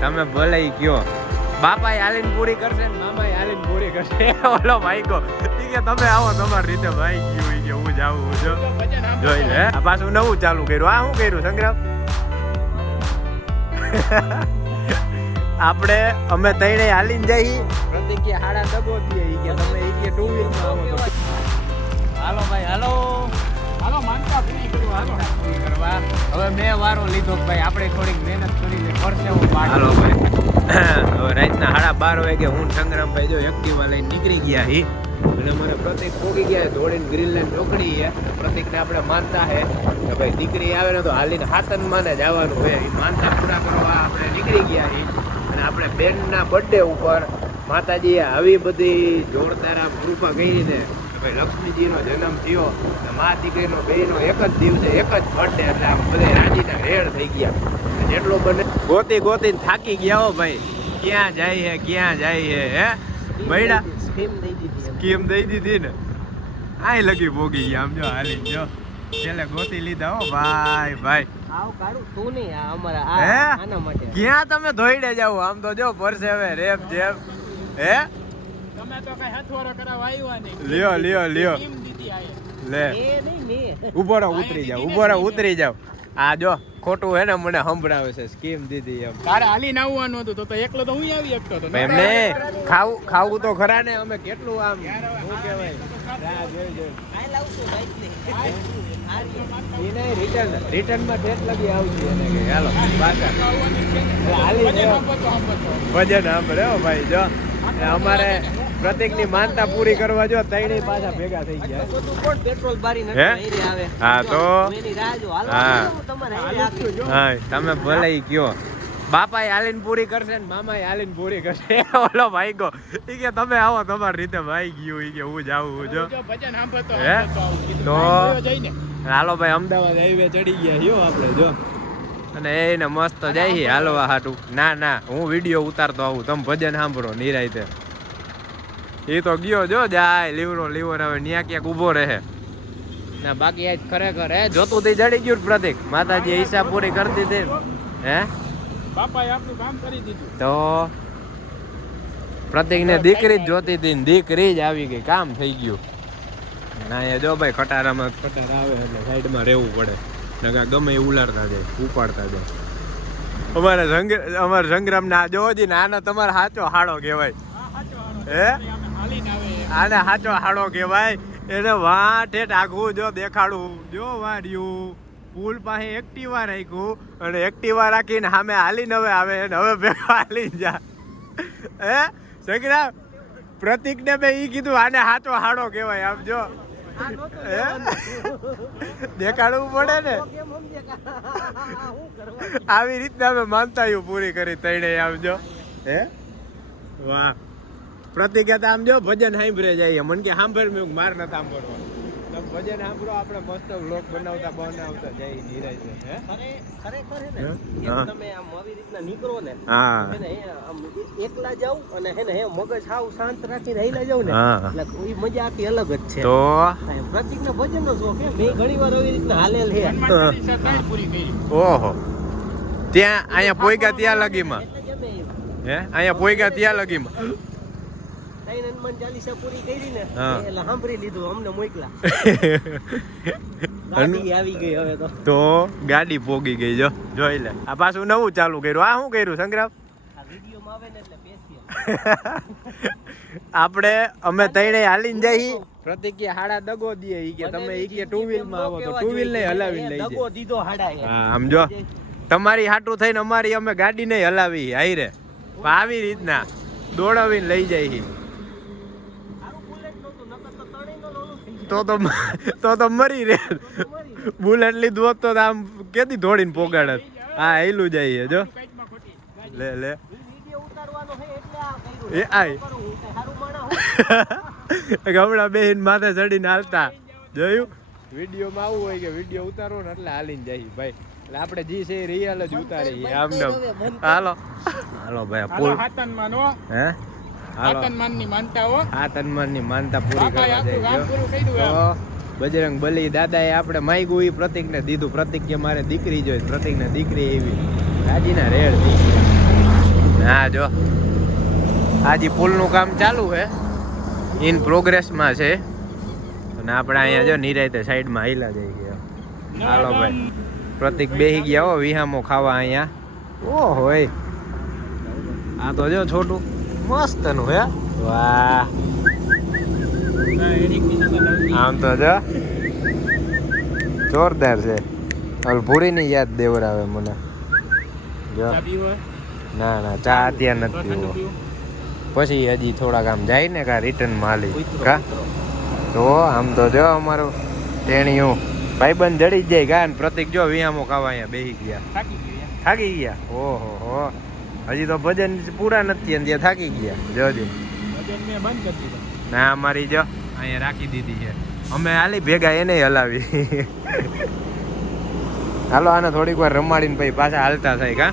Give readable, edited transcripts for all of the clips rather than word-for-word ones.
તમે ભલે કયો બાપા હાલીને પૂરી કરશે ને મામા હાલીને પૂરી કરશે ઓલો ભાઈ કો કે તમે આવો તમારી રીતે ભાઈ ગયું કે હું જાઉં જો જોઈ લે આ પાછું નવું ચાલુ કર્યું આ શું કર્યું સંગ્રામ આપણે અમે તઈને હાલીને જઈ પ્રતિક કે હાડા દગો દે કે તમે કે ટુ વ્હીલ માં આવો તો હાલો ભાઈ હાલો હાલો માનતા પૂરી કરો હાલો પૂરી કરવા હવે મેં વારો લીધો ભાઈ આપણે થોડીક મહેનત કરી છે ખર્ચે હું પાડ હાલો ભાઈ હવે રાતના 12:30 વાગે હું સંગ્રામભાઈ જો એક્ટિવા લઈને નીકળી ગયા હી અને મને પ્રતિક પોગી ગયા દોડીને ગ્રીનલેન્ડ ઢોકડી છે પ્રતિકને આપણે માનતા હે કે ભાઈ દીકરી આવે ને તો હાલીને હાતનમાં ને જવાનું હોય એ માનતા પૂરા કરવા આપણે નીકળી ગયા હી અને આપણે બેનના બર્થડે ઉપર માતાજીએ આવી બધી જોરદાર કૃપા કરીને ભાઈ લક્ષ્મીજીનો જન્મ થયો મા દીકરીનો બેનો એક જ દિવસે એક જ બર્થડે એટલે આમ બધા રાજીના રેડ થઈ ગયા જેટલો બને ગોતી ગોતીને થાકી ગયા હો ભાઈ ક્યાં જાય હે હે બૈડા સ્કીમ દઈ દીધી ને આય લગી ભોગી ગયા આમ જો હાલી જો છેલ્લે ગોતી લીધા હો ભાઈ આવ કારું તું નહીં આ અમારા આના માટે ક્યાં તમે ધોઈડે જાવ આમ તો જો પરસેવે રેપ જેપ હે તમે તો કઈ હથવારો કરાવવા આવ્યા નહીં લ્યો સ્કીમ દીધી આયે લે એ નહીં મે ઉભો રહો ઉતરી જાવ આ જો ખોટું હે ને મને સંભળાવે છે સ્કીમ દીધી એમ તારે હાલીને આવવાનું હતું તો એકલો તો હું આવી શકતો હતો એમને ખાવું તો ખરા ને અમે કેટલું આમ શું કહેવાય રાહ જોઈ આ લાવશું બાઈક ને રિટર્ન માં ડેટ લગી આવશે એને કે હાલો પાછા હાલી ભજન સાંભળે હો ભાઈ જો અમારે પ્રતિકની માનતા પૂરી કરવા જો તૈણી પાછા ભેગા થઈ ગયા કોણ પેટ્રોલ બારી નથી આવે હા તો એની રાહ જો હાલો તમારે હા તમે ભલે કયો બાપા હાલીને પૂરી કરશે ને મામા હાલીને પૂરી કરશે ઓલો ભાઈ કો કે તમે આવો તમારી રીતે ભાઈ ગયું કે હું જાઉં જો ભજન સાંભળતો તો હાલો ભાઈ અમદાવાદ હાઈવે ચડી ગયા હયો આપણે જો અને એને મસ્ત જાય હાલવા હાટું ના હું વિડીયો ઉતારતો આવું તમે ભજન સાંભળો નિરાયતે એ તો ગયો જો જાય લીવરો હવે ન્યા ક્યાંક ઊભો રહે ના બાકી આજ ખરેખર હે જોતું થી જડી ગયું પ્રતિક માતાજી હિસાબ પૂરી કરી દીધી હે બાપાએ આપણું કામ કરી દીધું તો પ્રતિક ને દીકરી જ જોતી હતી દીકરી જ આવી ગઈ કામ થઈ ગયું ના એ જો ભાઈ ખટારા આવે એટલે સાઈડમાં રહેવું પડે નકા ગમે એ ઉલાડતા જાય ઉપાડતા જાય અમારે સંગ્રામ ને આ જોવો જી ને આનો તમારે સાચો હાડો કહેવાય હે આને સાચો હાડો કહેવાય એને વાં ઠેઠ આઘું જો દેખાડું જો વાર્યું પુલ પાસે એક્ટિવા રાખ્યું અને એક્ટિવા રાખીને સામે હાલીને હવે આવે ને હવે ભેગો હાલી જા હે સંગ્રામ પ્રતિકને મેં ઈ કીધું આને સાચો હાડો કહેવાય આમ જો દેખાડવું પડે ને આવી રીતના અમે માનતાયું પૂરી કરી તઈને આવજો હે વાહ પ્રતિક આમ જો ભજન સાંભળે જાય મને કે સાંભળ મેં માર નથી સાંભળવા તમે ભજન સાંભળો આપણે મસ્ત વ્લોગ બનાવતા જાય નિરાય છે હે ખરેખર હે ને તમે આમ આવી રીતના નીકળો ને હા હે આમ એકલા જાવ અને હે ને હે મગજ હાવ શાંત રાખીને હેલા જાવ ને એટલે કોઈ મજા આખી અલગ જ છે તો પ્રતિકના ભજનનો શોખ હે મેં ઘણીવાર આવી રીતના હાલેલ હે પૂરી કરી ઓહો ત્યાં અહીંયા પોઈગા ત્યાં લગીમાં હે અહીંયા પોઈગા ત્યાં લગીમાં પૂરી કરી ને એટલે સાંભળી લીધું અમને મોકલા ગાડી આવી ગઈ હવે તો ગાડી પોગી ગઈ જો જોઈ લે આ પાછું નવું ચાલુ કર્યું આ શું કર્યું સંગ્રામ આ વિડિયોમાં આવે ને એટલે પેશિયલ આપણે અમે તઈને હાલીને જઈ પ્રતિક કે હાડા દગો દે ઈ કે તમે ઈ કે ટુ વ્હીલ માં આવો તો ટુ વ્હીલ ને હલાવીને લઈ જાય દગો દીધો હાડા હા આમ જો તમારી હાટું થઈને અમારી અમે ગાડી નહીં હલાવી હાઈરે આવી રીતના દોડાવીને લઈ જાય તો મરી રે બુલેટ લીધું હોત તો આમ કેદી દોડીને પોગાડત હા હેલું જાય જો લે એ આય ગમડા બેહીન માથે ચડીને હાલતા જોયું વિડીયોમાં આવું હોય કે વિડીયો ઉતારવો ને એટલે હાલીને જાય ભાઈ એટલે આપણે જી છે રિયલ જ ઉતારી આમને હાલો ભાઈ પુલ હે આતનમાનની માનતા પૂરી કરવા જાય બજરંગ બલી દાદાએ આપણે માગ્યું એ પ્રતિકને દીધું પ્રતિક કે મારે દીકરી જોઈએ પ્રતિકને દીકરી એવી ગાડીના રેડ થઈ ગયા હા જો આજે પુલનું કામ ચાલુ છે, ઇન પ્રોગ્રેસમાં છે. અને આપણે અહીંયા જો નિરાયતે સાઈડમાં હાઈલા જઈ ગયા. હાલો ભાઈ, પ્રતિક બેહી ગયા હો વિહામો ખાવા અહીંયા. ઓહો આ તો જો છોટું મસ્ત નું હે. વાહ આમ તો જો જોરદાર છે. હવે ભૂરીની યાદ દેવડાવે મને. જો ના ના ચા અત્યારે નથી પીવો, પછી હજી થોડાક આમ જાય ને કા રિટર્ન માલી કા. તો આમ તો જો અમારું ટેણીયું ભાઈબંધ જડી જ જાય કા. પ્રતિક જો વિયામો ખાવા અહીંયા બેસી ગયા, થાકી ગયા. ઓહો હો, હજી તો ભજન પૂરા નથી અને ત્યાં થાકી ગયા. જોજો ના અમારી જો અહીંયા રાખી દીધી છે, અમે હાલી ભેગા એને હલાવી. હાલો આને થોડીક વાર રમાડીને પછી પાછા હાલતા થાય કા.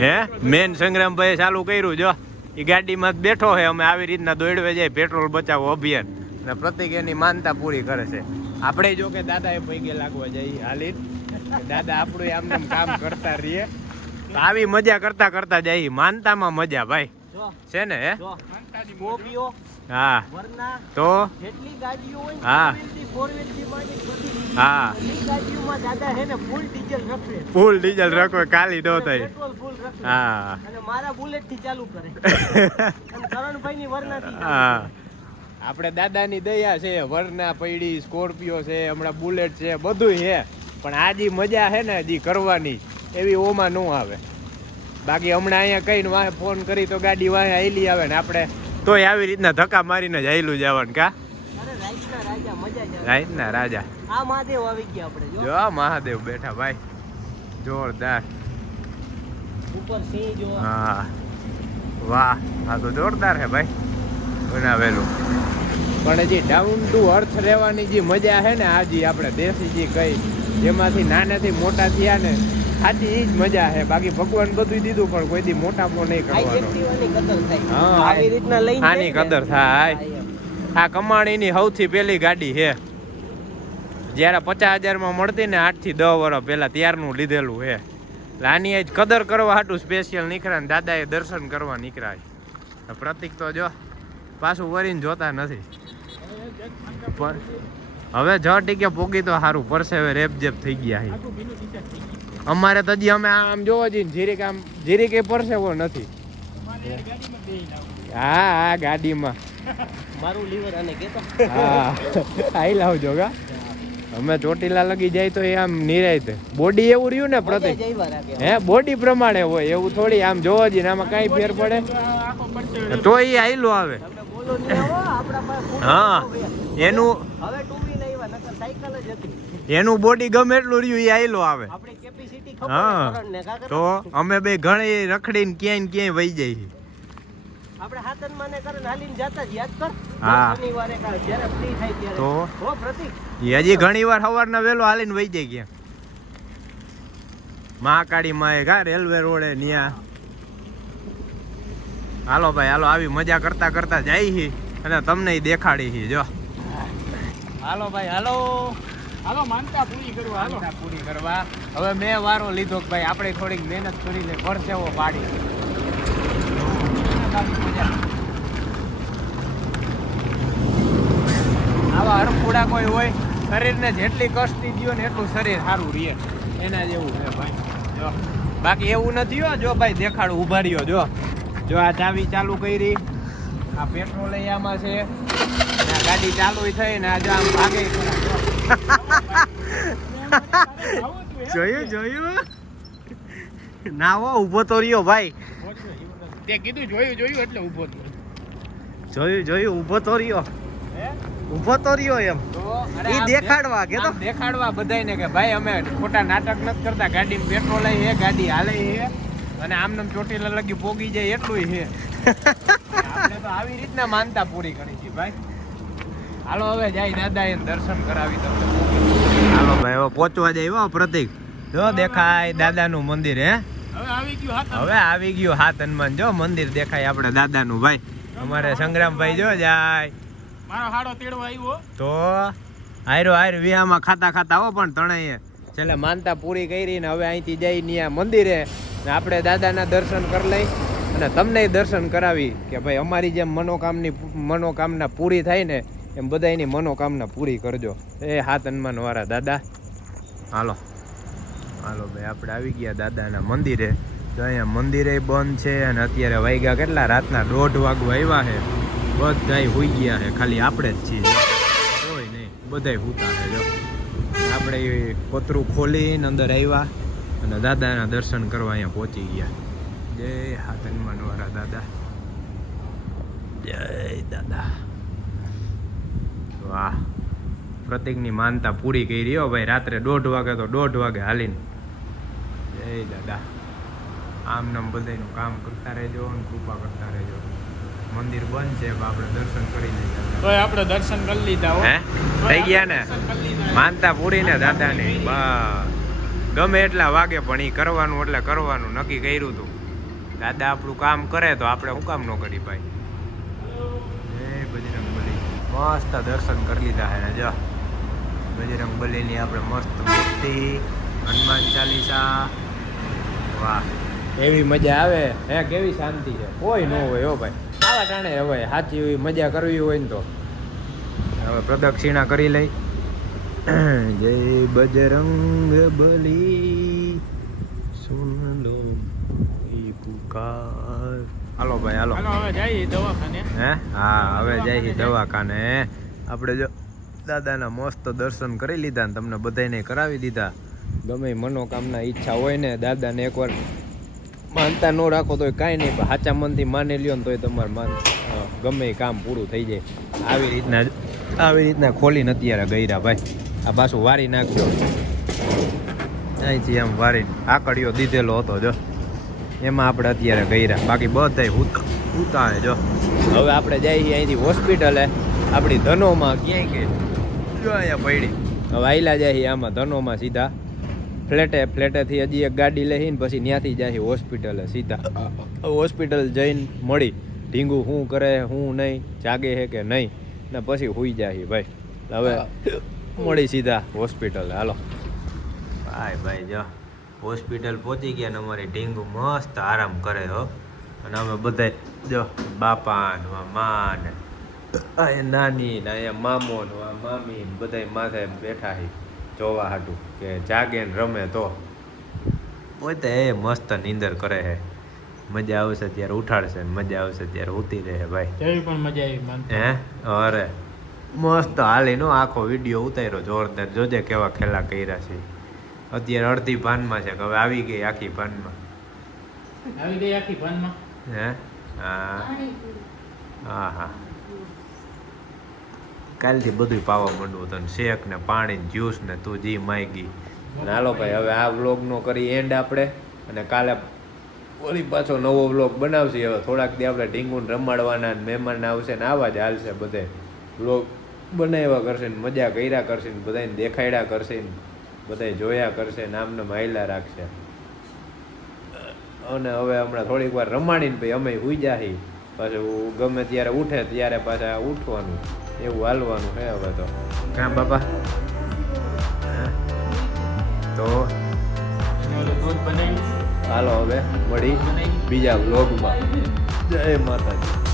હે મેન સંગ્રામભાઈ ચાલુ કર્યું જો, એ ગાડીમાં જ બેઠો છે. અમે આવી રીતના દોડવે જાય પેટ્રોલ બચાવો અભિયાન, અને પ્રતિક એની માનતા પૂરી કરે છે. આપણે જો કે દાદા એ પૈગે લાગવા જાય હાલી, દાદા આપણું આમને કામ કરતા રહીએ. આવી મજા કરતા કરતા જાય, માનતામાં મજા ભાઈ છે ને. હે હા તો હા હા ફૂલ ડીઝલ રાખો કાલી દો થાય. હા હા આપણે દાદાની દયા છે, વરના પૈડી સ્કોર્પિયો છે, હમણાં બુલેટ છે, બધું છે. પણ આ જે મજા છે ને હજી કરવાની એવી ઓમાં ન આવે. બાકી હમણાં અહીંયા કઈ વાહે ફોન કરી તો ગાડી વાહે હાઈલી આવે ને આપણે તોય આવી રીતના ધક્કા મારીને જ હાઈલું જવાનું કા. રાઈટના રાજા આ મહાદેવ આવી ગયા. આપણે જો મહાદેવ બેઠા ભાઈ, જોરદાર ઉપર સિંહ જો. હા વાહ, આ તો જોરદાર હે ભાઈ બનાવેલું. પણ હજી ડાઉન ટુ અર્થ રહેવાની જે મજા છે ને, આજી આપણે દેશી જે કઈ જેમાંથી નાનેથી મોટા થયા ને, સાચી એ જ મજા છે. બાકી ભગવાન બધું દીધું પણ કોઈ દી મોટાપો નહીં કરવાનો. આની કદર થાય. આ કમાણીની સૌથી પહેલી ગાડી છે. જ્યારે 50,000 મળતી ને 8 થી 10 વર્ષ પહેલા ત્યારનું લીધેલું છે. આની જ કદર કરવા હાટું સ્પેશિયલ નીકળ્યા ને દાદાએ દર્શન કરવા નીકળ્યા. પ્રતિક તો જો પાછું વરીને જોતા નથી. હવે જ ટીકે પોગી તો સારું, પરસેવે રેપજેપ થઈ ગયા છે. અમારે તો હજી અમે આમ જોવા જઈએ જીરીક એ પરસેવો નથી. હા હા ગાડીમાં મારું લીવર અને કેતો હા આઈ લાવજો કા. અમે ચોટીલા લગી જાય તો એ આમ નિરાયતે બોડી એવું રહ્યું ને પ્રતિક. હે બોડી પ્રમાણે હોય એવું થોડી આમ જોવા જઈએ આમાં કઈ ફેર પડે તો એ આઈલો આવે. હા એનું એનું બોડી ગમે એટલું રહ્યું એ આઈલો આવે. હા તો અમે બે ઘણી રખડીને ક્યાંય ક્યાંય વહી જાય. આપણે હાથનમાં ને કરીને હાલીને જતા જ યાદ કર. હા શનિવારે કાલ જ્યારે ફ્રી થાય ત્યારે તો હો પ્રતિક હજી ઘણી વાર સવારના વેલો હાલીને વહી જાય ગયા. મહાકાળી માં કા રેલવે રોડે ન્યા. હાલો ભાઈ હાલો, આવી મજા કરતા કરતા જાય છે અને તમને દેખાડી છે જો. હાલો ભાઈ હાલો હાલો, માનતા પૂરી કરવા. હાલો પૂરી કરવા. હવે મેં વારો લીધો કે ભાઈ આપણે થોડીક મહેનત કરીને પરસેવો પાડી. આવા હરખુડા કોઈ હોય શરીરને જેટલી કષ્ટી દો ને એટલું શરીર સારું રહે, એના જેવું છે ભાઈ. જો બાકી એવું નથી હો. જો ભાઈ દેખાડું, ઉભા રહ્યો. જો આ ચાવી ચાલુ કરી, આ પેટ્રોલ આમાં છે, આ ગાડી ચાલુ થઈ ને આજે આમ ભાગે. જોયું ના હો, ઉભો તો રહ્યો ભાઈ. તે કીધું જોયું એટલે ઉભો થયો. જોયું ઉભો તો રહ્યો. ઉભો તો રહ્યો એમ ઈ દેખાડવા કે તો દેખાડવા બધાને કે ભાઈ અમે ખોટા નાટક નથી કરતા. ગાડીમાં પેટ્રોલ હે, ગાડી હાલે હે અને આમને ચોટીલા લગી પોગી જાય એટલું છે. આપણે તો આવી રીતના માનતા પૂરી કરી છે ભાઈ. હાલો હવે જાય દાદા એને દર્શન કરાવી તમને. હાલો ભાઈ હવે પહોંચવા જાય હો પ્રતિક. જો દેખાય દાદાનું મંદિર. હે હવે આવી ગયું હાથ હનુમાન. જો મંદિર દેખાય આપણે દાદાનું ભાઈ. અમારે સંગ્રામભાઈ જો જાય મારો હાડો તેડવા આવ્યો તો હાયરો વિહામાં ખાતા હો. પણ તણે છેલ્લે માનતા પૂરી કરી ને હવે અહીંથી જઈ ત્યાં મંદિરે ને આપણે દાદાના દર્શન કરી લઈ અને તમને દર્શન કરાવી કે ભાઈ અમારી જેમ મનોકામના પૂરી થાય ને એમ બધાની મનોકામના પૂરી કરજો. એ હાથ હનુમાન વાળા દાદા. હાલો ભાઈ આપણે આવી ગયા દાદાના મંદિરે. તો અહીંયા મંદિરે બંધ છે અને અત્યારે વાગ્યા કેટલા? રાતના 1:30 વાગવા આવ્યા છે. બધાય હોઈ ગયા છે, ખાલી આપણે જ છીએ. કોઈ નહીં, બધાય સૂતા છે. જો આપણે પતરું ખોલીને અંદર આવ્યા અને દાદાના દર્શન કરવા અહીંયા પહોંચી ગયા. જય હાથ હનુમાન વાળા દાદા, જય દાદા. વાહ, પ્રતિકની માનતા પૂરી કરી હો ભાઈ. રાત્રે 1:30 વાગે તો 1:30 વાગે હાલીને. જય દાદા. આમ નામ બધાનું કામ કરતા રહેજો અને કૃપા કરતા રહેજો. મંદિર બંધ છે, આપણે દર્શન કરી લીધા. તો આપણે દર્શન કરી લીધા. હે થઈ ગયા ને માનતા પૂરી ને દાદાની. બસ ગમે એટલા વાગે પણ એ કરવાનું એટલે કરવાનું નક્કી કર્યું હતું. દાદા આપણું કામ કરે તો આપણે શું કામ ન કરી ભાઈ. બજરંગબલી મસ્ત દર્શન કરી લીધા હે. જો બજરંગબલીની આપણે મસ્ત મૂર્તિ, હનુમાન ચાલીસા. વાહ, એવી મજા આવે હે. કેવી શાંતિ છે, કોઈ ન હોય હો ભાઈ. આવા ટાણે હવે સાચી એવી મજા કરવી હોય ને તો હવે પ્રદક્ષિણા કરી લઈ. જય બજરંગબલી સુન લો ઈ પુકાર. હાલો ભાઈ હાલો. હવે જઈએ દવાખાને. હે હા, હવે જઈએ દવાખાને. આપણે જો દાદાના મસ્ત દર્શન કરી લીધા ને તમને બધાને કરાવી દીધા. ગમે મનોકામના ઈચ્છા હોય ને દાદાને એકવાર માનતા ન રાખો તો કાંઈ નહીં, પણ સાચા મનથી માની લ્યો ને તોય તમારે ગમે કામ પૂરું થઈ જાય. આવી રીતના ખોલીને અત્યારે ગયરા ભાઈ. આ પાછું વારી નાખજો અહીંથી એમ વારીને આકડીઓ દીધેલો હતો જો એમાં આપણે અત્યારે ગયરા. બાકી બધાય ઉતારે જો. હવે આપણે જઈએ અહીંથી હોસ્પિટલે. આપણી ધનોમાં ક્યાંય કે જો અહીંયા પડી. હવે આયલા જાય આમાં ધનોમાં સીધા ફ્લેટેથી હજી એક ગાડી લઈને પછી ત્યાંથી જાય હોસ્પિટલે સીધા. હોસ્પિટલ જઈને મળી ઢીંગું શું કરે શું નહીં, જાગે છે કે નહીં, ને પછી સુઈ જાય ભાઈ. હવે મળી સીધા હોસ્પિટલ. હાલો ભાઈ જો હોસ્પિટલ પહોંચી ગયા ને અમારી ઢીંગુ મસ્ત આરામ કરે હો. અને અમે બધા જો બાપા ને મા ને નાની ને અહીંયા મામો ને મામી બધા માથે બેઠા છે જોવા હાટું કે જાગે ને રમે તો. પોતે એ મસ્ત નીંદર કરે છે. મજા આવશે ત્યારે ઉઠાડશે ને મજા આવશે ત્યારે ઉતી રહે ભાઈ. કેવી પણ મજા આવી હે. અરે મસ્ત હાલીનો આખો વિડીયો ઉતાર્યો જોરદાર. જોજે કેવા ખેલા કર્યા છે. અત્યારે અડધી ભાનમાં છે કે હવે આવી ગઈ આખી ભાનમાં. હે હા કાલથી બધું પાવા માંડવું તને. શેક ને પાણી ને જ્યુસ ને તું જી માગી. હાલો ભાઈ હવે આ વ્લોગનો કરી એન્ડ આપણે. અને કાલે ઓલી પાછો નવો વ્લોગ બનાવશે. હવે થોડાક દી આપણે ઢીંગુને રમાડવાના મહેમાન આવશે ને આવા જ હાલશે. બધે વ્લોગ બનાવ્યા કરશે ને મજા કર્યા કરશે ને બધાને દેખાડ્યા કરશે ને બધા જોયા કરશે ને આમને માયલા રાખશે. અને હવે હમણાં થોડીક વાર રમાડીને પછી અમે સુઈ જાહી. પાછું ગમે ત્યારે ઉઠે ત્યારે પાછા ઉઠવાનું એવું હાલવાનું છે હવે તો. હા બાપા તો હાલો હવે મળી બીજા વ્લોગમાં. જય માતાજી.